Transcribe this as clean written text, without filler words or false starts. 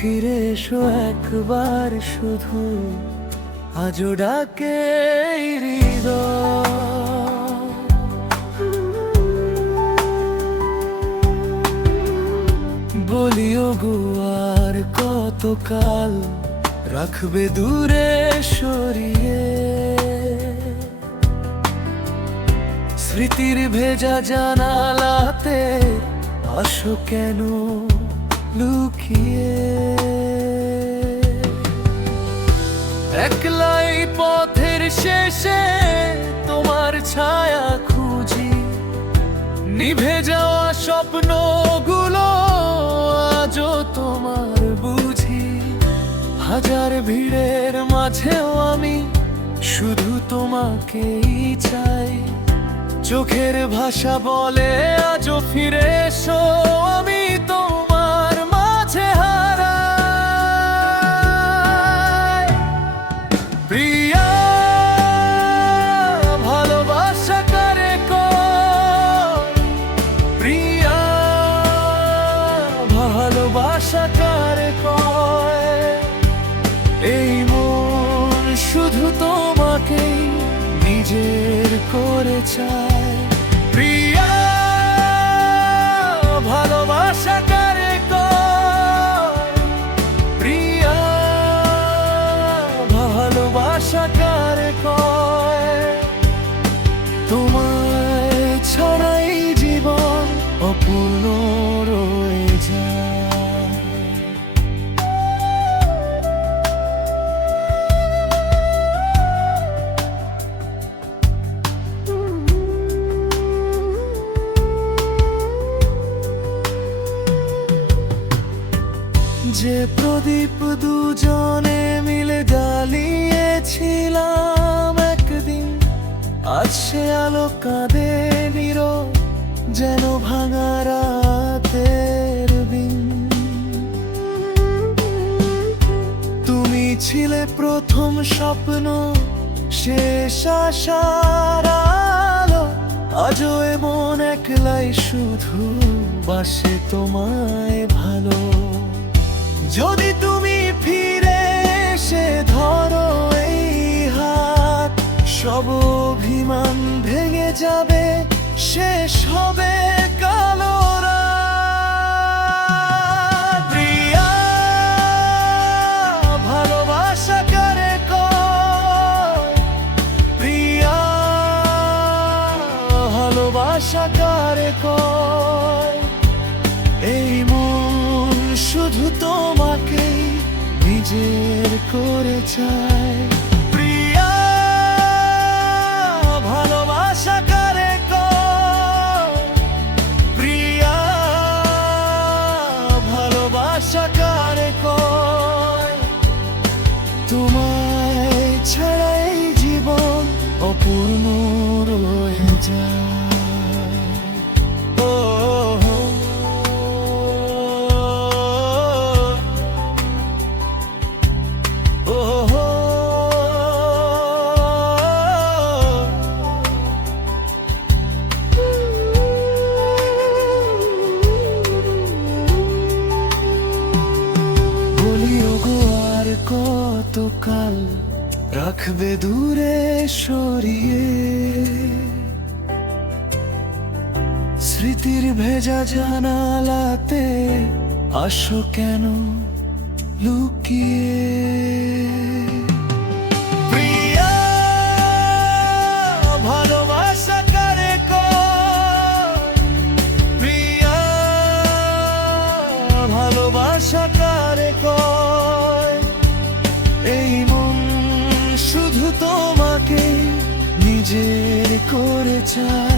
ফিরে এসো একবার শুধু, আজও ডাকে এই হৃদয়। বলিও গো আর কতকাল রাখবে দূরে সরিয়ে, স্মৃতির ভেজা জানালাতে আসো কেন লুকিয়ে। একলাই পথের শেষে তোমার ছায়া খুঁজি, নিভে যাওয়া স্বপ্নগুলো আজও তোমার বুঝি। হাজার ভিড়ের মাঝেও আমি শুধু তোমাকেই চাই, চোখের ভাষা বলে আজও ফিরে এসো, আমি তোমার মাঝে হারাই। প্রিয়া ভালোবাসা কারে কয়, প্রিয়া ভালোবাসা কারে কয়। এই মন শুধু তোমাকেই নিজের করে চায়। প্রিয়া ভালোবাসা কারে কয়, প্রিয়া ভালোবাসা কারে কয়। তোমায় ছাড়াই জীবন অপূর্ণ রয়ে যায়। যে প্রদীপ দুজনে মিলে জ্বালিয়েছিলাম একদিন, আজ সে আলো কাঁদে নীরব যেন ভাঙা রাতের বিন। তুমি ছিলে প্রথম স্বপ্ন, শেষ আশার আলো, আজও এমন একলাই শুধু বাসে তোমায় ভালো। যদি তুমি ফিরে এসে ধরো এই হাত, সব অভিমান ভেঙে যাবে, শেষ হবে কালো রাত। প্রিয়া ভালোবাসা কারে কয়, প্রিয়া ভালোবাসা কারে কয়। এই মন শুধু তোমাকেই নিজের করে চায়। প্রিয়া ভালোবাসা কারে কয়, প্রিয়া ভালোবাসা কারে কয়। তোমায় ছাড়াই জীবন অপূর্ণ রয়ে যায়। কতকাল রাখবে দূরে সরিয়ে, স্মৃতির ভেজা জানালাতে আসো কেন লুকিয়ে। প্রিয়া ভালোবাসা কারে কয়, প্রিয়া ভালোবাসা কারে কয়। এই মন শুধু তোমাকে নিজের করে চায়।